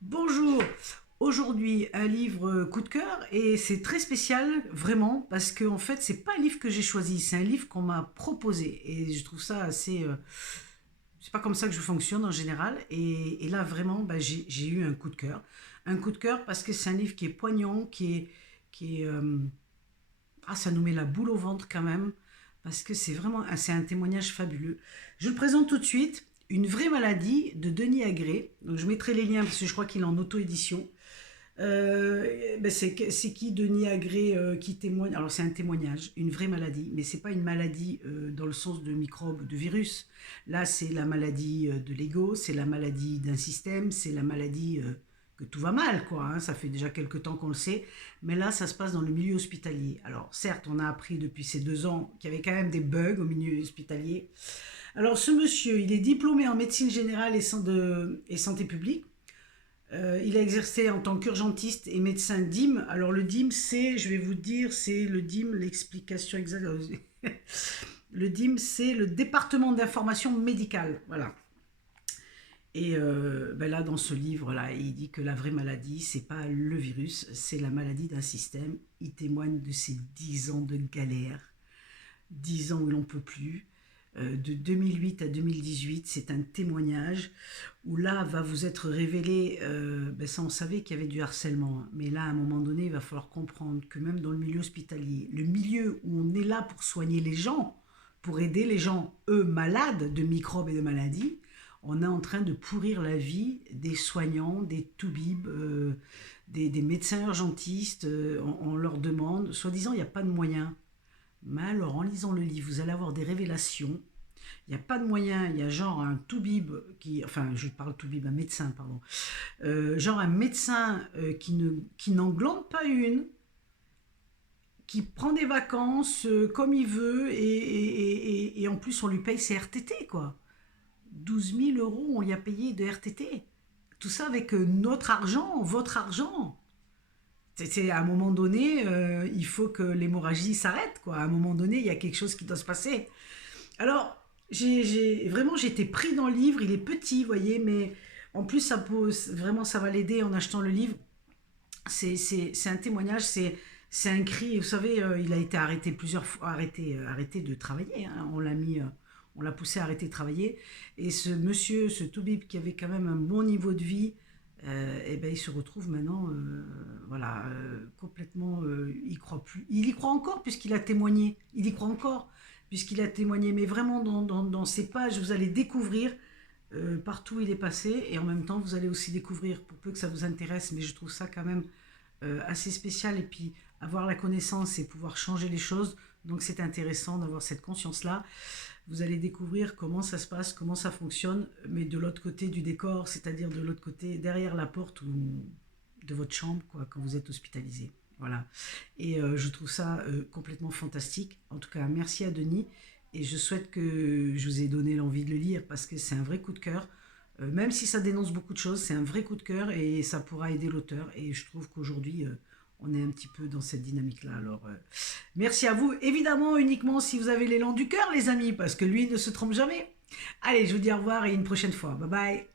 Bonjour, aujourd'hui un livre coup de cœur et c'est très spécial vraiment parce que en fait c'est pas un livre que j'ai choisi, c'est un livre qu'on m'a proposé et je trouve ça assez... c'est pas comme ça que je fonctionne en général et là vraiment j'ai eu un coup de cœur. Un coup de cœur parce que c'est un livre qui est poignant, qui est ah, ça nous met la boule au ventre quand même, parce que c'est vraiment c'est un témoignage fabuleux. Je le présente tout de suite, Une vraie maladie de Denis Agré. Donc je mettrai les liens parce que je crois qu'il est en auto-édition. C'est qui Denis Agré qui témoigne. Alors c'est un témoignage, une vraie maladie, mais c'est pas une maladie dans le sens de microbe, de virus. Là c'est la maladie de l'ego, c'est la maladie d'un système, c'est la maladie que tout va mal, quoi, hein. Ça fait déjà quelques temps qu'on le sait, mais là ça se passe dans le milieu hospitalier. Alors certes on a appris depuis ces 2 ans qu'il y avait quand même des bugs au milieu hospitalier. Alors ce monsieur, il est diplômé en médecine générale et santé publique. Il a exercé en tant qu'urgentiste et médecin DIM. Alors le DIM, c'est, je vais vous dire, c'est le DIM, l'explication exacte. Le DIM, c'est le département d'information médicale. Voilà. Et là, dans ce livre-là, il dit que la vraie maladie, c'est pas le virus, c'est la maladie d'un système. Il témoigne de ses 10 ans de galère, 10 ans où l'on peut plus. De 2008 à 2018, c'est un témoignage où là va vous être révélé, ça on savait qu'il y avait du harcèlement, hein, mais là à un moment donné il va falloir comprendre que même dans le milieu hospitalier, le milieu où on est là pour soigner les gens, pour aider les gens, eux malades de microbes et de maladies, on est en train de pourrir la vie des soignants, des toubibs, des médecins urgentistes. On leur demande, soi-disant il n'y a pas de moyens. Mais alors, en lisant le livre, vous allez avoir des révélations. Il n'y a pas de moyen, il y a genre un toubib qui, enfin, je parle toubib, un médecin, pardon, genre un médecin qui n'englande pas une, qui prend des vacances comme il veut et en plus on lui paye ses RTT, quoi. 12 000 euros, on y a payé de RTT. Tout ça avec notre argent, votre argent. À un moment donné, il faut que l'hémorragie s'arrête, quoi. À un moment donné, il y a quelque chose qui doit se passer. Alors, vraiment, j'ai été pris dans le livre. Il est petit, vous voyez, mais en plus, vraiment, ça va l'aider en achetant le livre. C'est un témoignage, c'est un cri. Vous savez, il a été arrêté plusieurs fois, arrêté de travailler, hein. On l'a poussé à arrêter de travailler. Et ce monsieur, ce toubib qui avait quand même un bon niveau de vie, il se retrouve maintenant, voilà, complètement, il croit plus. Il y croit encore puisqu'il a témoigné. Il y croit encore puisqu'il a témoigné. Mais vraiment, dans ces pages, vous allez découvrir partout où il est passé et en même temps, vous allez aussi découvrir, pour peu que ça vous intéresse, mais je trouve ça quand même assez spécial. Et puis, avoir la connaissance et pouvoir changer les choses. Donc, c'est intéressant d'avoir cette conscience-là. Vous allez découvrir comment ça se passe, comment ça fonctionne, mais de l'autre côté du décor, c'est-à-dire de l'autre côté, derrière la porte de votre chambre, quoi, quand vous êtes hospitalisé. Voilà. Et je trouve ça complètement fantastique. En tout cas, merci à Denis. Et je souhaite que je vous ai donné l'envie de le lire parce que c'est un vrai coup de cœur. Même si ça dénonce beaucoup de choses, c'est un vrai coup de cœur et ça pourra aider l'auteur. Et je trouve qu'aujourd'hui, on est un petit peu dans cette dynamique-là. Alors, merci à vous. Évidemment, uniquement si vous avez l'élan du cœur, les amis, parce que lui ne se trompe jamais. Allez, je vous dis au revoir et une prochaine fois. Bye bye.